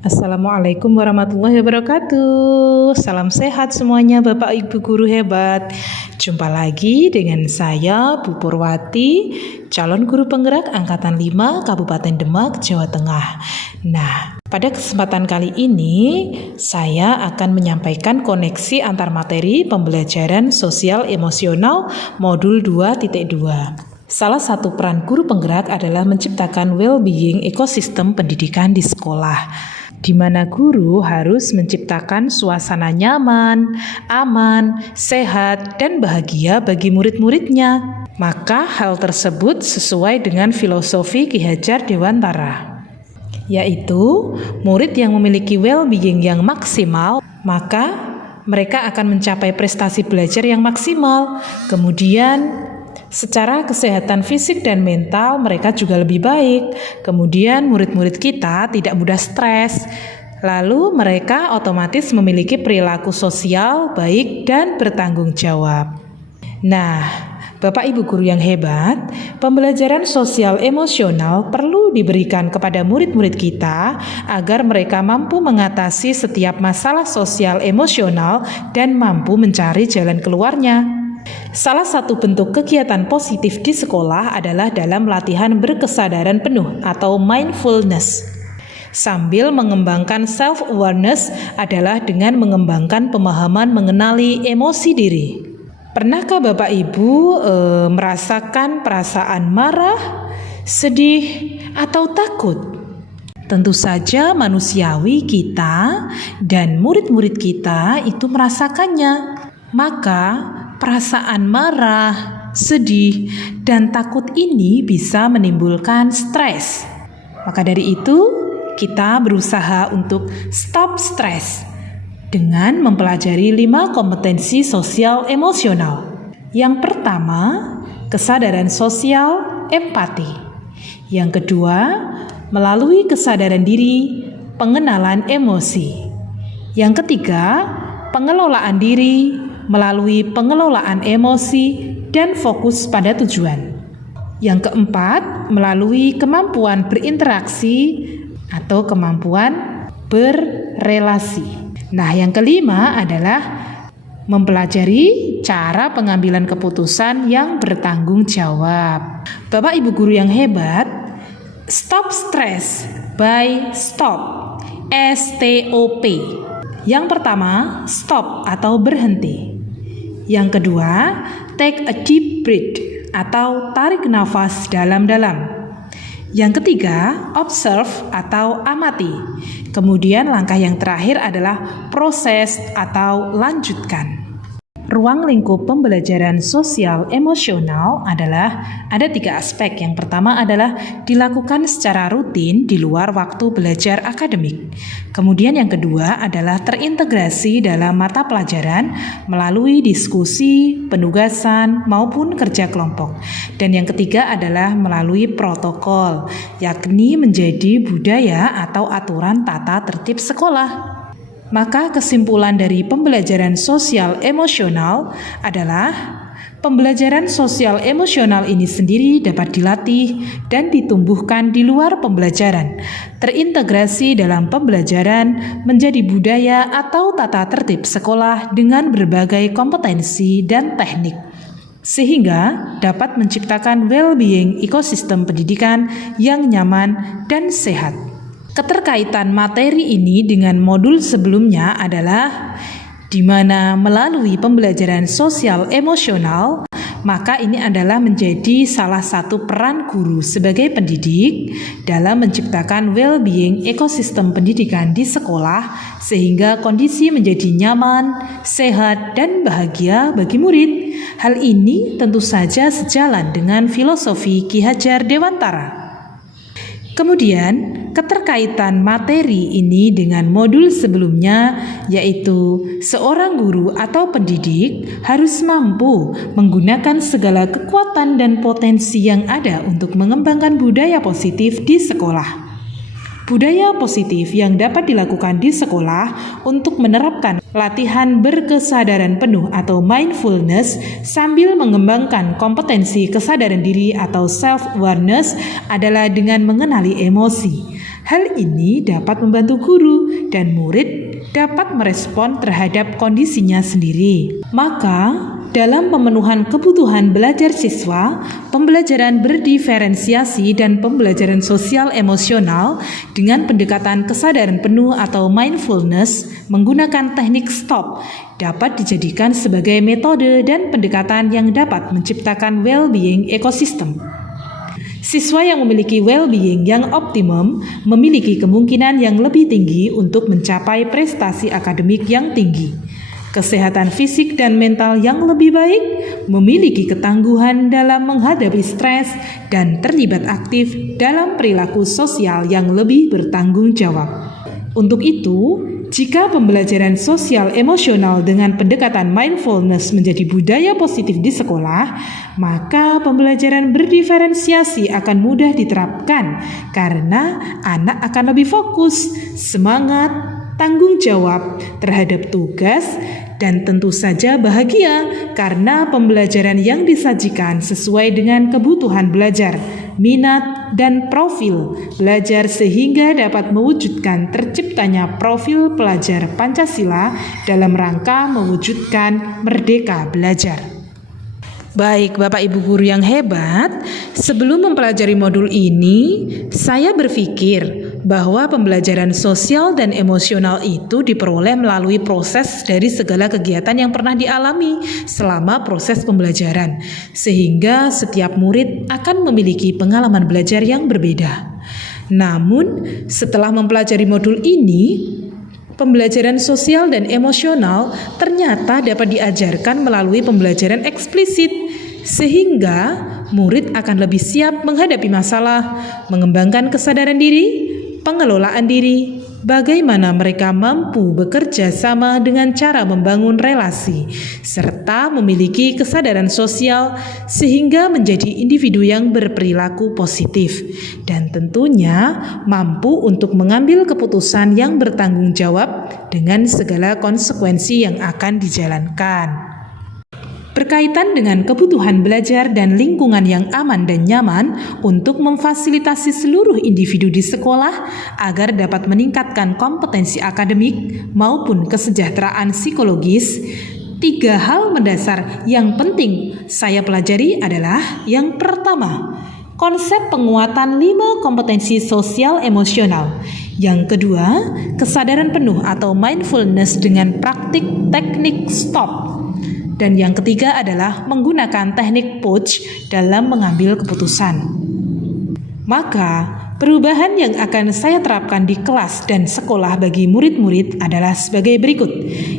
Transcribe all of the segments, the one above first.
Assalamualaikum warahmatullahi wabarakatuh. Salam sehat semuanya Bapak Ibu guru hebat. Jumpa lagi dengan saya Bu Purwati, calon guru penggerak angkatan 5 Kabupaten Demak, Jawa Tengah. Nah, pada kesempatan kali ini saya akan menyampaikan koneksi antar materi pembelajaran sosial emosional modul 2.2. Salah satu peran guru penggerak adalah menciptakan well-being ekosistem pendidikan di sekolah, di mana guru harus menciptakan suasana nyaman, aman, sehat, dan bahagia bagi murid-muridnya. Maka hal tersebut sesuai dengan filosofi Ki Hajar Dewantara, yaitu murid yang memiliki well-being yang maksimal, maka mereka akan mencapai prestasi belajar yang maksimal. Kemudian secara kesehatan fisik dan mental mereka juga lebih baik. Kemudian murid-murid kita tidak mudah stres. Lalu mereka otomatis memiliki perilaku sosial baik dan bertanggung jawab. Nah, Bapak Ibu guru yang hebat, pembelajaran sosial emosional perlu diberikan kepada murid-murid kita agar mereka mampu mengatasi setiap masalah sosial emosional dan mampu mencari jalan keluarnya. Salah satu bentuk kegiatan positif di sekolah adalah dalam latihan berkesadaran penuh atau mindfulness. Sambil mengembangkan self-awareness adalah dengan mengembangkan pemahaman mengenali emosi diri. Pernahkah Bapak Ibu merasakan perasaan marah, sedih, atau takut? Tentu saja manusiawi kita dan murid-murid kita itu merasakannya. Maka perasaan marah, sedih, dan takut ini bisa menimbulkan stres. Maka dari itu, kita berusaha untuk stop stres dengan mempelajari 5 kompetensi sosial emosional. Yang pertama, kesadaran sosial empati. Yang kedua, melalui kesadaran diri, pengenalan emosi. Yang ketiga, pengelolaan diri melalui pengelolaan emosi dan fokus pada tujuan. Yang keempat, melalui kemampuan berinteraksi atau kemampuan berrelasi. Nah, yang kelima adalah mempelajari cara pengambilan keputusan yang bertanggung jawab. Bapak Ibu guru yang hebat, stop stress by stop. STOP. Yang pertama, stop atau berhenti. Yang kedua, take a deep breath atau tarik nafas dalam-dalam. Yang ketiga, observe atau amati. Kemudian langkah yang terakhir adalah proses atau lanjutkan. Ruang lingkup pembelajaran sosial emosional adalah ada 3 aspek. Yang pertama adalah dilakukan secara rutin di luar waktu belajar akademik. Kemudian yang kedua adalah terintegrasi dalam mata pelajaran melalui diskusi, penugasan, maupun kerja kelompok. Dan yang ketiga adalah melalui protokol, yakni menjadi budaya atau aturan tata tertib sekolah. Maka kesimpulan dari pembelajaran sosial emosional adalah pembelajaran sosial emosional ini sendiri dapat dilatih dan ditumbuhkan di luar pembelajaran, terintegrasi dalam pembelajaran menjadi budaya atau tata tertib sekolah dengan berbagai kompetensi dan teknik, sehingga dapat menciptakan well-being ekosistem pendidikan yang nyaman dan sehat. Keterkaitan materi ini dengan modul sebelumnya adalah di mana melalui pembelajaran sosial emosional, maka ini adalah menjadi salah satu peran guru sebagai pendidik dalam menciptakan well-being ekosistem pendidikan di sekolah sehingga kondisi menjadi nyaman, sehat, dan bahagia bagi murid. Hal ini tentu saja sejalan dengan filosofi Ki Hajar Dewantara. Kemudian, keterkaitan materi ini dengan modul sebelumnya, yaitu seorang guru atau pendidik harus mampu menggunakan segala kekuatan dan potensi yang ada untuk mengembangkan budaya positif di sekolah. Budaya positif yang dapat dilakukan di sekolah untuk menerapkan latihan berkesadaran penuh atau mindfulness sambil mengembangkan kompetensi kesadaran diri atau self-awareness adalah dengan mengenali emosi. Hal ini dapat membantu guru dan murid dapat merespon terhadap kondisinya sendiri. Maka, dalam pemenuhan kebutuhan belajar siswa, pembelajaran berdiferensiasi dan pembelajaran sosial emosional dengan pendekatan kesadaran penuh atau mindfulness menggunakan teknik STOP dapat dijadikan sebagai metode dan pendekatan yang dapat menciptakan well-being ekosistem. Siswa yang memiliki well-being yang optimum memiliki kemungkinan yang lebih tinggi untuk mencapai prestasi akademik yang tinggi, kesehatan fisik dan mental yang lebih baik, memiliki ketangguhan dalam menghadapi stres, dan terlibat aktif dalam perilaku sosial yang lebih bertanggung jawab. Untuk itu, jika pembelajaran sosial emosional dengan pendekatan mindfulness menjadi budaya positif di sekolah, maka pembelajaran berdiferensiasi akan mudah diterapkan karena anak akan lebih fokus, semangat, tanggung jawab terhadap tugas, dan tentu saja bahagia karena pembelajaran yang disajikan sesuai dengan kebutuhan belajar, minat, dan profil belajar sehingga dapat mewujudkan terciptanya profil pelajar Pancasila dalam rangka mewujudkan merdeka belajar. Baik, Bapak Ibu guru yang hebat, sebelum mempelajari modul ini, saya berpikir bahwa pembelajaran sosial dan emosional itu diperoleh melalui proses dari segala kegiatan yang pernah dialami selama proses pembelajaran, sehingga setiap murid akan memiliki pengalaman belajar yang berbeda. Namun, setelah mempelajari modul ini, pembelajaran sosial dan emosional ternyata dapat diajarkan melalui pembelajaran eksplisit, sehingga murid akan lebih siap menghadapi masalah, mengembangkan kesadaran diri, pengelolaan diri, bagaimana mereka mampu bekerja sama dengan cara membangun relasi, serta memiliki kesadaran sosial sehingga menjadi individu yang berperilaku positif, dan tentunya mampu untuk mengambil keputusan yang bertanggung jawab dengan segala konsekuensi yang akan dijalankan. Berkaitan dengan kebutuhan belajar dan lingkungan yang aman dan nyaman untuk memfasilitasi seluruh individu di sekolah agar dapat meningkatkan kompetensi akademik maupun kesejahteraan psikologis, 3 hal mendasar yang penting saya pelajari adalah yang pertama, konsep penguatan 5 kompetensi sosial emosional. Yang kedua, kesadaran penuh atau mindfulness dengan praktik teknik STOP. Dan yang ketiga adalah menggunakan teknik POUCH dalam mengambil keputusan. Maka, perubahan yang akan saya terapkan di kelas dan sekolah bagi murid-murid adalah sebagai berikut.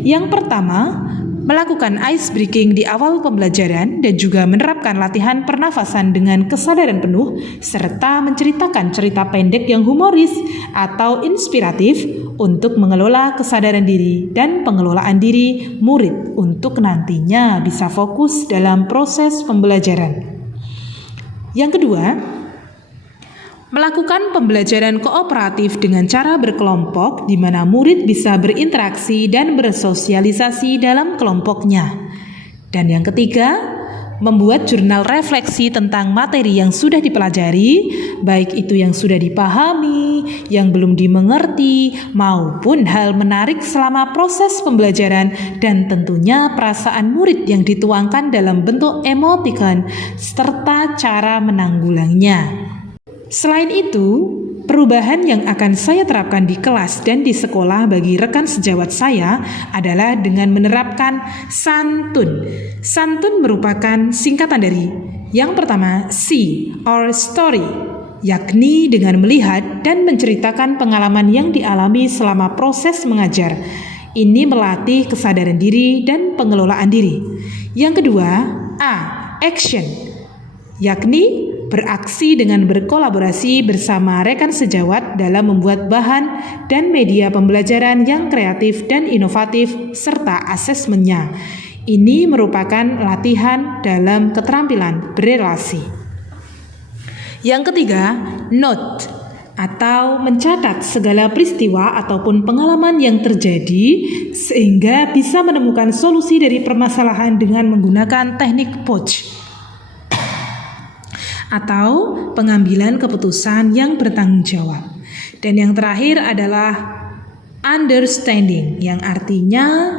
Yang pertama, melakukan ice breaking di awal pembelajaran dan juga menerapkan latihan pernafasan dengan kesadaran penuh serta menceritakan cerita pendek yang humoris atau inspiratif untuk mengelola kesadaran diri dan pengelolaan diri murid untuk nantinya bisa fokus dalam proses pembelajaran. Yang kedua, melakukan pembelajaran kooperatif dengan cara berkelompok di mana murid bisa berinteraksi dan bersosialisasi dalam kelompoknya. Dan yang ketiga, membuat jurnal refleksi tentang materi yang sudah dipelajari, baik itu yang sudah dipahami, yang belum dimengerti, maupun hal menarik selama proses pembelajaran, dan tentunya perasaan murid yang dituangkan dalam bentuk emotikon, serta cara menanggulanginya. Selain itu, perubahan yang akan saya terapkan di kelas dan di sekolah bagi rekan sejawat saya adalah dengan menerapkan santun. Santun merupakan singkatan dari yang pertama, see or story, yakni dengan melihat dan menceritakan pengalaman yang dialami selama proses mengajar. Ini melatih kesadaran diri dan pengelolaan diri. Yang kedua, A, action, yakni beraksi dengan berkolaborasi bersama rekan sejawat dalam membuat bahan dan media pembelajaran yang kreatif dan inovatif serta asesmennya. Ini merupakan latihan dalam keterampilan berelasi. Yang ketiga, note atau mencatat segala peristiwa ataupun pengalaman yang terjadi sehingga bisa menemukan solusi dari permasalahan dengan menggunakan teknik POUCH atau pengambilan keputusan yang bertanggung jawab. Dan yang terakhir adalah understanding, yang artinya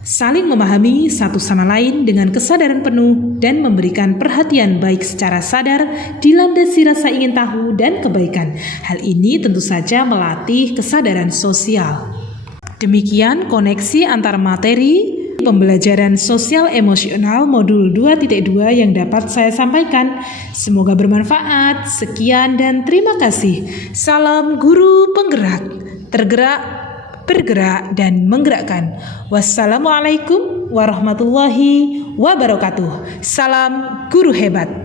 saling memahami satu sama lain dengan kesadaran penuh dan memberikan perhatian baik secara sadar dilandasi rasa ingin tahu dan kebaikan. Hal ini tentu saja melatih kesadaran sosial. Demikian koneksi antar materi pembelajaran sosial emosional modul 2.2 yang dapat saya sampaikan. Semoga bermanfaat. Sekian dan terima kasih. Salam guru penggerak, tergerak, bergerak, dan menggerakkan. Wassalamualaikum warahmatullahi wabarakatuh. Salam guru hebat.